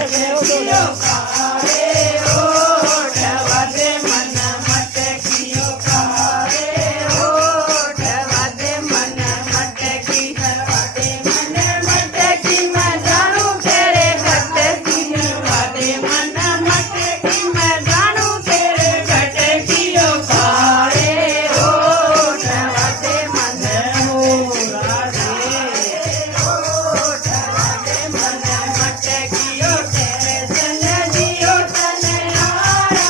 मटकियो कारे ओठ वादे मन मटकियो कारे ओठ वादे मन मटकी वादे मन मटकी में जानू तेरे खटकी वादे मन मटकी में जानू तेरे खटकियो कारे ओठ वादे मन मोरा दे ओठ वादे मन मटकियो तेरे सन दियो तने आना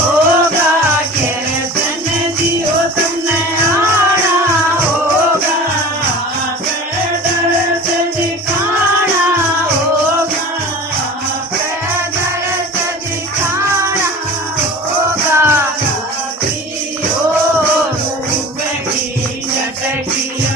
होगा तेरे सन दियो तने आना होगा पैदल से दिखाना होगा पैदल से दिखाना होगा ओ रूप की झटकिया